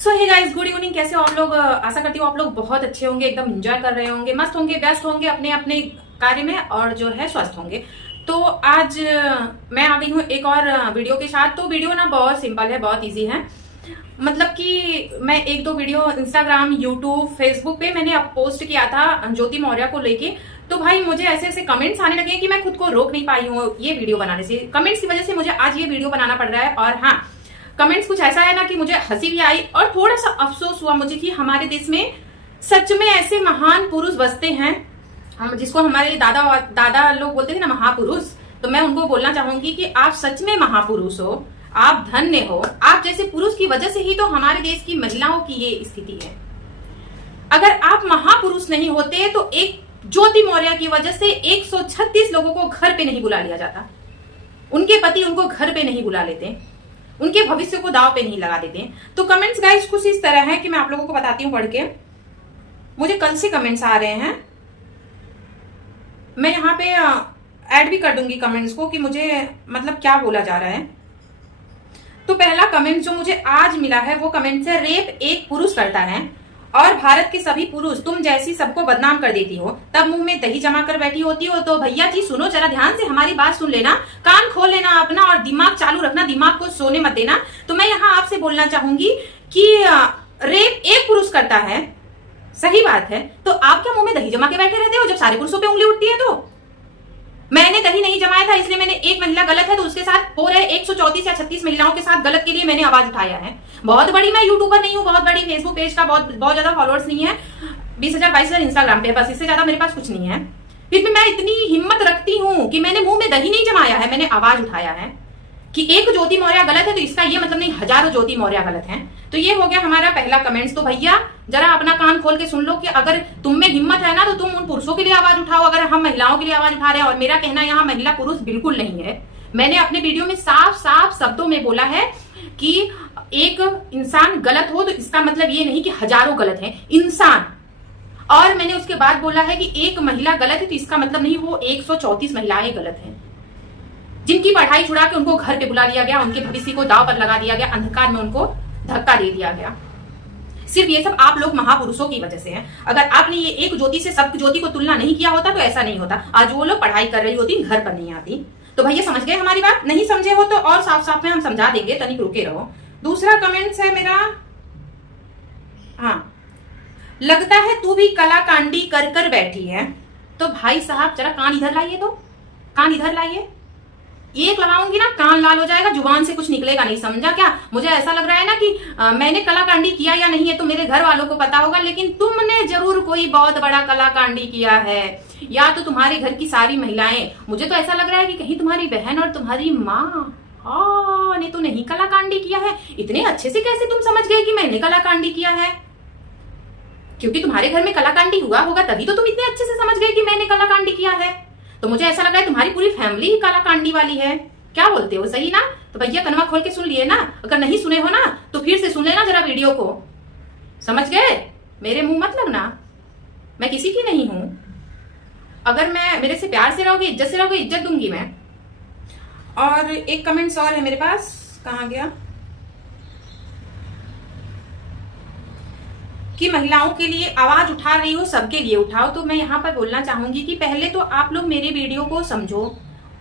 सो hey guys, good evening. कैसे हो आप लोग? आशा करती हूँ आप लोग बहुत अच्छे होंगे, एकदम एंजॉय कर रहे होंगे, मस्त होंगे, व्यस्त होंगे अपने अपने कार्य में और जो है स्वस्थ होंगे। तो आज मैं आ गई हूँ एक और वीडियो के साथ। तो वीडियो ना बहुत सिंपल है, बहुत इजी है। मतलब कि मैं एक दो वीडियो इंस्टाग्राम, यूट्यूब, फेसबुक पे मैंने अब पोस्ट किया था ज्योति मौर्य को लेके। तो भाई मुझे ऐसे ऐसे कमेंट्स आने लगे कि मैं खुद को रोक नहीं पाई हूँ ये वीडियो बनाने से। कमेंट्स की वजह से मुझे आज ये वीडियो बनाना पड़ रहा है। और हाँ, कमेंट्स कुछ ऐसा है ना कि मुझे हंसी भी आई और थोड़ा सा अफसोस हुआ मुझे कि हमारे देश में सच में ऐसे महान पुरुष बसते हैं, हम जिसको हमारे दादा दादा लोग बोलते थे ना महापुरुष। तो मैं उनको बोलना चाहूंगी कि आप सच में महापुरुष हो, आप धन्य हो। आप जैसे पुरुष की वजह से ही तो हमारे देश की महिलाओं की ये स्थिति है। अगर आप महापुरुष नहीं होते तो एक ज्योति मौर्य की वजह से 136 लोगों को घर पे नहीं बुला लिया जाता, उनके पति उनको घर पे नहीं बुला लेते, उनके भविष्य को दाव पे नहीं लगा देते। तो कमेंट्स गाइस कुछ इस तरह है कि मैं आप लोगों को बताती हूँ पढ़ के। मुझे कल से कमेंट्स आ रहे हैं, मैं यहाँ पे ऐड भी कर दूंगी कमेंट्स को कि मुझे मतलब क्या बोला जा रहा है। तो पहला कमेंट जो मुझे आज मिला है वो कमेंट है, रेप एक पुरुष करता है और भारत के सभी पुरुष तुम जैसी सबको बदनाम कर देती हो, तब मुंह में दही जमा कर बैठी होती हो। तो भैया जी सुनो, जरा ध्यान से हमारी बात सुन लेना, कान खोल लेना अपना और दिमाग चालू रखना, दिमाग को सोने मत देना। तो मैं यहाँ आपसे बोलना चाहूंगी कि रेप एक पुरुष करता है, सही बात है, तो आप क्या मुंह में दही जमा के बैठे रहते हो जब सारे पुरुषों पे उंगली उठती है? तो मैंने दही नहीं जमाया था, इसलिए मैंने एक महिला गलत है तो उसके साथ हो रहे 134 या 36 महिलाओं के साथ गलत के लिए मैंने आवाज उठाया है। बहुत बड़ी मैं यूट्यूबर नहीं हूँ, बहुत बड़ी फेसबुक पेज का बहुत ज्यादा फॉलोअर्स नहीं है, 20,000 22,000 इंस्टाग्राम पे, बस इससे ज्यादा मेरे पास कुछ नहीं है। फिर भी मैं इतनी हिम्मत रखती हूँ कि मैंने मुंह में दही नहीं जमाया है, मैंने आवाज उठाया है कि एक ज्योति मौर्य गलत है तो इसका ये मतलब नहीं हजारों ज्योति मौर्य गलत हैं। तो ये हो गया हमारा पहला कमेंट्स। तो भैया जरा अपना कान खोल के सुन लो कि अगर तुम में हिम्मत है ना तो तुम उन पुरुषों के लिए आवाज उठाओ, अगर हम महिलाओं के लिए आवाज उठा रहे हैं। और मेरा कहना यहाँ महिला पुरुष बिल्कुल नहीं है। मैंने अपने वीडियो में साफ साफ शब्दों में बोला है कि एक इंसान गलत हो तो इसका मतलब ये नहीं कि हजारों गलत है इंसान। और मैंने उसके बाद बोला है कि एक महिला गलत है तो इसका मतलब नहीं वो 134 महिलाएं गलत हैं, जिनकी पढ़ाई छुड़ा के उनको घर पे बुला लिया गया, उनके भविष्य को दांव पर लगा दिया गया, अंधकार में उनको धक्का दे दिया गया। सिर्फ ये सब आप लोग महापुरुषों की वजह से है। अगर आपने ये एक ज्योति से सब ज्योति को तुलना नहीं किया होता तो ऐसा नहीं होता। आज वो लोग पढ़ाई कर रही होती, घर पर नहीं आती। तो भैया समझ गए हमारी बात? नहीं समझे हो तो और साफ साफ में हम समझा देंगे, तनिक रुके रहो। दूसरा कमेंट्स है मेरा, हाँ, लगता है तू भी कलाकांडी कर कर बैठी है। तो भाई साहब जरा कान इधर लाइए, तो कान इधर लाइए। एक लगाऊंगी ना कान लाल हो जाएगा, जुबान से कुछ निकलेगा नहीं, समझा क्या? मुझे ऐसा लग रहा है ना कि मैंने कलाकांडी किया या नहीं है तो मेरे घर वालों को पता होगा, लेकिन तुमने जरूर कोई बहुत बड़ा कलाकांडी किया है, या तो तुम्हारे घर की सारी महिलाएं। मुझे तो ऐसा लग रहा है कि कहीं तुम्हारी बहन और तुम्हारी माँ ने तो नहीं कलाकांडी किया है। इतने अच्छे से कैसे तुम समझ गए कि मैंने कलाकांडी किया है? क्योंकि तुम्हारे घर में कलाकांडी हुआ होगा तभी तो तुम इतने अच्छे से समझ गए कि मैंने कलाकांडी किया है। तो मुझे ऐसा लग रहा है तुम्हारी पूरी फैमिली ही कालाकांडी वाली है। क्या बोलते हो, सही ना? तो भैया कनवा खोल के सुन लिए ना, अगर नहीं सुने हो ना तो फिर से सुन लेना जरा वीडियो को, समझ गए? मेरे मुंह मत लगना, मैं किसी की नहीं हूं। अगर मैं मेरे से प्यार से रहोगे, इज्जत से रहोगे, इज्जत दूंगी मैं। और एक कमेंट्स और है मेरे पास, कहां गया, कि महिलाओं के लिए आवाज उठा रही हो, सबके लिए उठाओ। तो मैं यहाँ पर बोलना चाहूंगी कि पहले तो आप लोग मेरे वीडियो को समझो,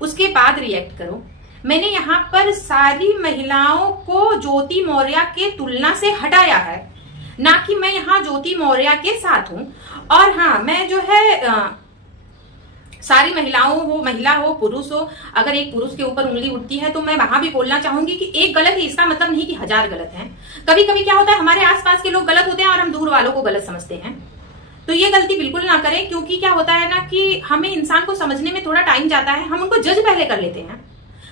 उसके बाद रिएक्ट करो। मैंने यहाँ पर सारी महिलाओं को ज्योति मौर्य के तुलना से हटाया है, ना कि मैं यहाँ ज्योति मौर्य के साथ हूं। और हाँ, मैं जो है सारी महिलाओं हो, महिला हो, पुरुष हो, अगर एक पुरुष के ऊपर उंगली उठती है तो मैं वहां भी बोलना चाहूंगी कि एक गलत है इसका मतलब नहीं कि हजार गलत हैं। कभी कभी क्या होता है, हमारे आसपास के लोग गलत होते हैं और हम दूर वालों को गलत समझते हैं। तो ये गलती बिल्कुल ना करें, क्योंकि क्या होता है ना कि हमें इंसान को समझने में थोड़ा टाइम जाता है, हम उनको जज पहले कर लेते हैं।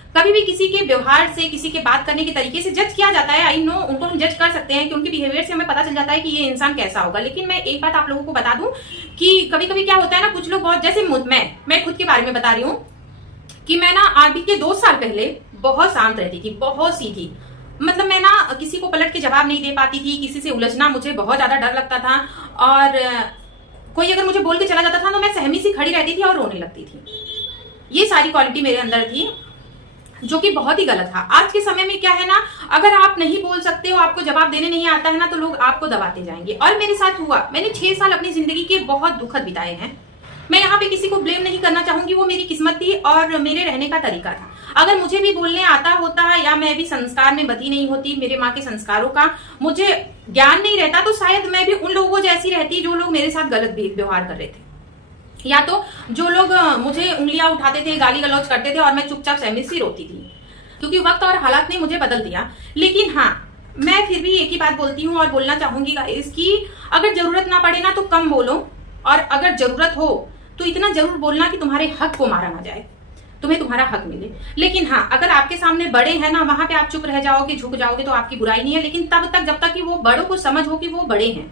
कभी भी किसी के व्यवहार से, किसी के बात करने के तरीके से जज किया जाता है। आई नो, उनको हम जज कर सकते हैं कि उनके बिहेवियर से हमें पता चल जाता है कि ये इंसान कैसा होगा। लेकिन मैं एक बात आप लोगों को बता दूं कि कभी कभी क्या होता है ना, कुछ लोग बहुत, जैसे मैं खुद के बारे में बता रही हूँ कि मैं ना अभी के 2 साल पहले बहुत शांत रहती थी, बहुत सीधी। मतलब मैं ना किसी को पलट के जवाब नहीं दे पाती थी, किसी से उलझना मुझे बहुत ज्यादा डर लगता था, और कोई अगर मुझे बोल के चला जाता था तो मैं सहमी सी खड़ी रहती थी और रोने लगती थी। ये सारी क्वालिटी मेरे अंदर थी, जो कि बहुत ही गलत था। आज के समय में क्या है ना, अगर आप नहीं बोल सकते हो, आपको जवाब देने नहीं आता है ना, तो लोग आपको दबाते जाएंगे। और मेरे साथ हुआ, मैंने 6 साल अपनी जिंदगी के बहुत दुखद बिताए हैं। मैं यहाँ पे किसी को ब्लेम नहीं करना चाहूंगी, वो मेरी किस्मत थी और मेरे रहने का तरीका था। अगर मुझे भी बोलने आता होता या मैं भी संस्कार में बधी नहीं होती, मेरे माँ के संस्कारों का मुझे ज्ञान नहीं रहता, तो शायद मैं भी उन लोगों जैसी रहती जो लोग मेरे साथ गलत व्यवहार कर रहे थे, या तो जो लोग मुझे उंगलियां उठाते थे, गाली गलौज करते थे और मैं चुपचाप सहमी सी रोती थी, क्योंकि वक्त और हालात ने मुझे बदल दिया। लेकिन हाँ, मैं फिर भी एक ही बात बोलती हूँ और बोलना चाहूंगी गाइस कि अगर जरूरत ना पड़े ना तो कम बोलो, और अगर जरूरत हो तो इतना जरूर बोलना कि तुम्हारे हक को मारा ना जाए, तुम्हें तुम्हारा हक मिले। लेकिन हाँ, अगर आपके सामने बड़े हैं ना, वहां पे आप चुप रह जाओगे, झुक जाओगे, तो आपकी बुराई नहीं है। लेकिन तब तक जब तक कि वो बड़ों को समझ हो कि वो बड़े हैं,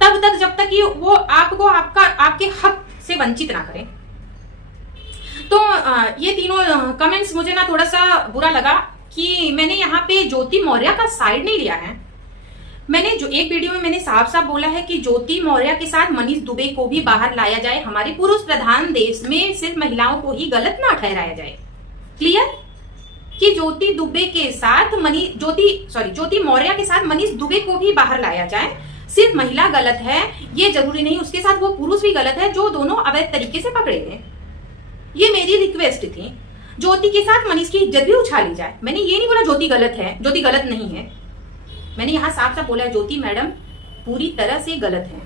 तब तक जब तक कि वो आपको आपके हक से वंचित ना करें। तो ये तीनों कमेंट्स मुझे ना थोड़ा सा बुरा लगा कि मैंने यहाँ पे ज्योति मौर्य का साइड नहीं लिया है। मैंने जो एक वीडियो में मैंने साफ साफ बोला है कि ज्योति मौर्य के साथ मनीष दुबे को भी बाहर लाया जाए, हमारे पुरुष प्रधान देश में सिर्फ महिलाओं को ही गलत ना ठहराया जाए। क्लियर? कि ज्योति मौर्य के साथ मनीष दुबे को भी बाहर लाया जाए। सिर्फ महिला गलत है ये जरूरी नहीं, उसके साथ वो पुरुष भी गलत है जो दोनों अवैध तरीके से पकड़े गए। ये मेरी रिक्वेस्ट थी। ज्योति के साथ मनीष की इज्जत भी उछाली जाए। मैंने ये नहीं बोला ज्योति गलत है, ज्योति गलत नहीं है। मैंने यहां साफ साफ बोला है ज्योति मैडम पूरी तरह से गलत है।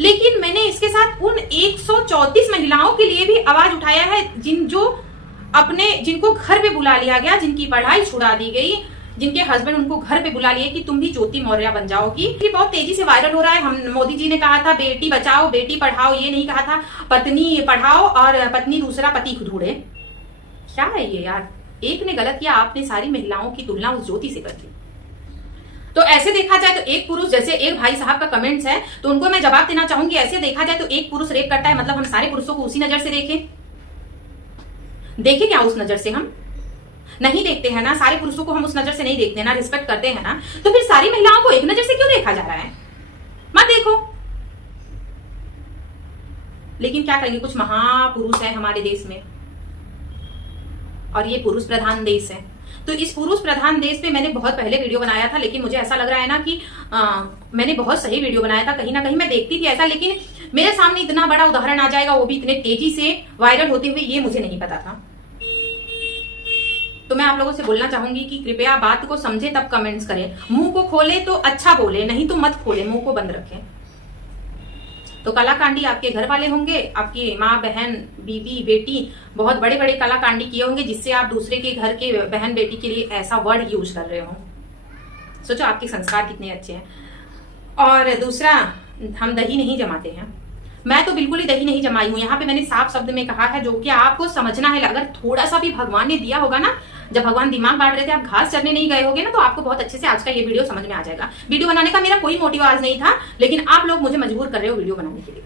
लेकिन मैंने इसके साथ उन 134 महिलाओं के लिए भी आवाज उठाया है जिनको घर पे बुला लिया गया, जिनकी पढ़ाई छुड़ा दी गई, जिनके हस्बैंड उनको घर पे बुला लिए कि तुम भी ज्योति मौर्य बन जाओगी। ये बहुत तेजी से वायरल हो रहा है। हम मोदी जी ने कहा था बेटी बचाओ बेटी पढ़ाओ, ये नहीं कहा था पत्नी पढ़ाओ और पत्नी दूसरा पति ढूंढे। क्या है ये यार? एक ने गलत किया, आपने सारी महिलाओं की तुलना उस ज्योति से कर दी। तो ऐसे देखा जाए तो एक पुरुष, जैसे एक भाई साहब का कमेंट्स है तो उनको मैं जवाब देना चाहूंगी, ऐसे देखा जाए तो एक पुरुष रेप करता है, मतलब हम सारे पुरुषों को उसी नजर से देखें क्या? उस नजर से हम नहीं देखते हैं ना, सारे पुरुषों को हम उस नजर से नहीं देखते ना, रिस्पेक्ट करते हैं ना, तो फिर सारी महिलाओं को एक नजर से क्यों देखा जा रहा है? मत देखो। लेकिन क्या करेंगे, कुछ महापुरुष है हमारे देश में और ये पुरुष प्रधान देश है। तो इस पुरुष प्रधान देश पे मैंने बहुत पहले वीडियो बनाया था, लेकिन मुझे ऐसा लग रहा है ना कि मैंने बहुत सही वीडियो बनाया था, कहीं ना कहीं मैं देखती थी ऐसा, लेकिन मेरे सामने इतना बड़ा उदाहरण आ जाएगा, वो भी इतने तेजी से वायरल होते हुए, ये मुझे नहीं पता था। तो मैं आप लोगों से बोलना चाहूंगी कि कृपया बात को समझे तब कमेंट्स करें। मुंह को खोले तो अच्छा बोले, नहीं तो मत खोले, मुंह को बंद रखें। तो कलाकांडी आपके घर वाले होंगे, आपकी माँ बहन बीवी बेटी बहुत बड़े बड़े कलाकांडी किए होंगे, जिससे आप दूसरे के घर के बहन बेटी के लिए ऐसा वर्ड यूज कर रहे हो। सोचो आपके संस्कार कितने अच्छे हैं। और दूसरा, हम दही नहीं जमाते हैं, मैं तो बिल्कुल ही दही नहीं जमाई हूं। यहाँ पे मैंने साफ शब्द में कहा है, जो कि आपको समझना है। अगर थोड़ा सा भी भगवान ने दिया होगा ना, जब भगवान दिमाग बांट रहे थे, आप घास चरने नहीं गए होगे ना, तो आपको बहुत अच्छे से आज का ये वीडियो समझ में आ जाएगा। वीडियो बनाने का मेरा कोई मोटिव आज नहीं था, लेकिन आप लोग मुझे मजबूर कर रहे हो वीडियो बनाने के लिए।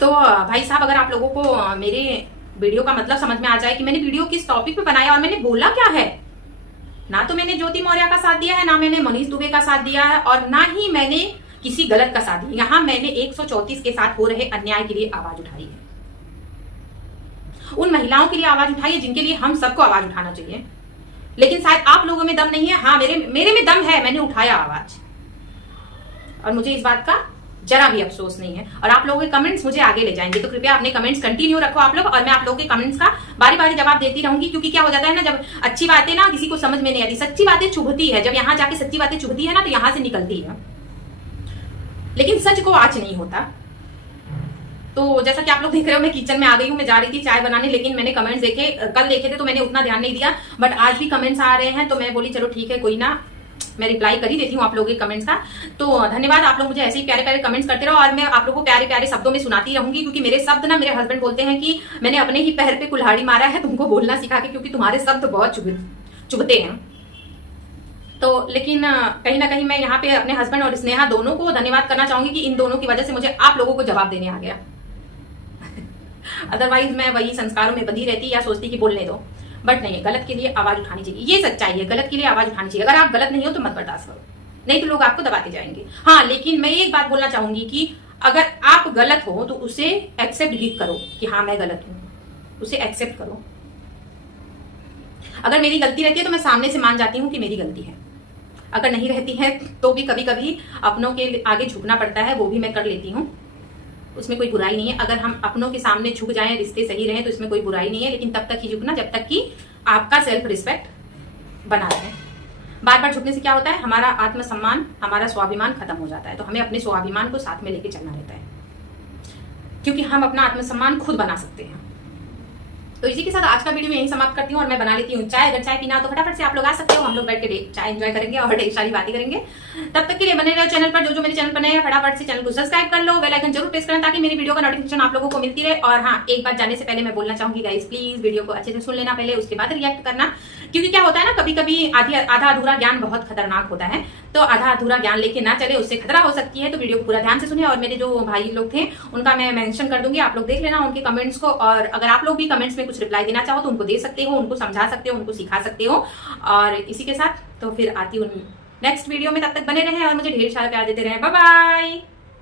तो भाई साहब, अगर आप लोगों को मेरे वीडियो का मतलब समझ में आ जाए कि मैंने वीडियो किस टॉपिक पे बनाया और मैंने बोला क्या है, ना तो मैंने ज्योति मौर्य का साथ दिया है, ना मैंने मनीष दुबे का साथ दिया है, और ना ही मैंने किसी गलत का साथ दिया। यहां मैंने 134 के साथ हो रहे अन्याय के लिए आवाज उठाई है, उन महिलाओं के लिए आवाज उठाई है जिनके लिए हम सबको आवाज उठाना चाहिए। लेकिन शायद आप लोगों में दम नहीं है। हाँ, मेरे में दम है, मैंने उठाया आवाज, और मुझे इस बात का जरा भी अफसोस नहीं है। और आप लोगों के कमेंट्स मुझे आगे ले जाएंगे, तो कृपया अपने कमेंट्स कंटिन्यू रखो आप लोग, और मैं आप लोगों के कमेंट्स का बारी बारी जवाब देती रहूंगी। क्योंकि क्या हो जाता है ना, जब अच्छी बातें ना किसी को समझ में नहीं आती, सच्ची बातें चुभती है, जब यहाँ जाके सच्ची बातें चुभती है ना, तो यहां से निकलती है, लेकिन सच को आँच नहीं होता। तो जैसा कि आप लोग देख रहे हो, मैं किचन में आ गई हूँ, मैं जा रही थी चाय बनाने, लेकिन मैंने कमेंट्स देखे, कल देखे थे तो मैंने उतना ध्यान नहीं दिया, बट आज भी कमेंट्स आ रहे हैं, तो मैं बोली चलो ठीक है, कोई ना, मैं रिप्लाई कर ही देती हूँ आप लोगों के कमेंट्स का। तो धन्यवाद, आप लोग मुझे ऐसे ही प्यारे प्यारे कमेंट्स करते रहो, और मैं आप लोगों को प्यारे प्यारे शब्दों में सुनाती रहूंगी। क्योंकि मेरे शब्द ना, मेरे हस्बैंड बोलते हैं कि मैंने अपने ही पैर पे कुल्हाड़ी मारा है तुमको बोलना सिखा के, क्योंकि तुम्हारे शब्द बहुत चुभते हैं। तो लेकिन कहीं ना कहीं मैं यहाँ पे अपने हस्बैंड और स्नेहा दोनों को धन्यवाद करना चाहूंगी कि इन दोनों की वजह से मुझे आप लोगों को जवाब देने आ गया। अदरवाइज मैं वही संस्कारों में बंधी रहती या सोचती कि बोलने दो, बट नहीं, गलत के लिए आवाज उठानी चाहिए, ये सच्चाई है, गलत के लिए आवाज उठानी चाहिए। अगर आप गलत नहीं हो तो मत बर्दाश्त करो, नहीं तो लोग आपको दबाते जाएंगे। हाँ, लेकिन मैं एक बात बोलना चाहूंगी कि अगर आप गलत हो तो उसे एक्सेप्ट भी करो कि हाँ मैं गलत हूं, उसे एक्सेप्ट करो। अगर मेरी गलती रहती है तो मैं सामने से मान जाती हूँ कि मेरी गलती है, अगर नहीं रहती है तो भी कभी कभी अपनों के आगे झुकना पड़ता है, वो भी मैं कर लेती हूँ, उसमें कोई बुराई नहीं है। अगर हम अपनों के सामने झुक जाएं, रिश्ते सही रहें तो इसमें कोई बुराई नहीं है, लेकिन तब तक ही झुकना जब तक कि आपका सेल्फ रिस्पेक्ट बना रहे। बार बार झुकने से क्या होता है, हमारा आत्मसम्मान, हमारा स्वाभिमान खत्म हो जाता है। तो हमें अपने स्वाभिमान को साथ में लेके चलना रहता है, क्योंकि हम अपना आत्मसम्मान खुद बना सकते हैं। तो इसी के साथ आज का वीडियो में यही समाप्त करती हूँ और मैं बना लेती हूँ चाय। अगर चाय पीना तो फटाफट से आप लोग आ सकते हो, हम लोग बैठ के चाय एंजॉय करेंगे और ढेर सारी बातें करेंगे। तब तक के लिए बने रहो चैनल पर। जो मेरे चैनल पर नए हैं फटाफट से चैनल को सब्सक्राइब कर लो, बेल आइकन जरूर प्रेस करें ताकि मेरी वीडियो का नोटिफिकेशन आप लोगों को मिलती रहे। और हाँ, एक बात जाने से पहले मैं बोलना चाहूंगी गाइस, प्लीज वीडियो को अच्छे से सुन लेना पहले, उसके बाद रिएक्ट करना, क्योंकि क्या होता है ना, कभी कभी आधा अधूरा ज्ञान बहुत खतरनाक होता है। तो आधा अधूरा ज्ञान लेके ना चले, उससे खतरा हो सकती है। तो वीडियो को पूरा ध्यान से सुनिए। और मेरे जो भाई लोग थे उनका मैं मेंशन कर दूंगी, आप लोग देख लेना उनके कमेंट्स को। और अगर आप लोग भी कमेंट्स में कुछ रिप्लाई देना चाहो तो उनको दे सकते हो, उनको समझा सकते हो, उनको सिखा सकते हो। और इसी के साथ तो फिर आती हूँ नेक्स्ट वीडियो में, तब तक बने रहें और मुझे ढेर सारा प्यार देते रहें। Bye bye.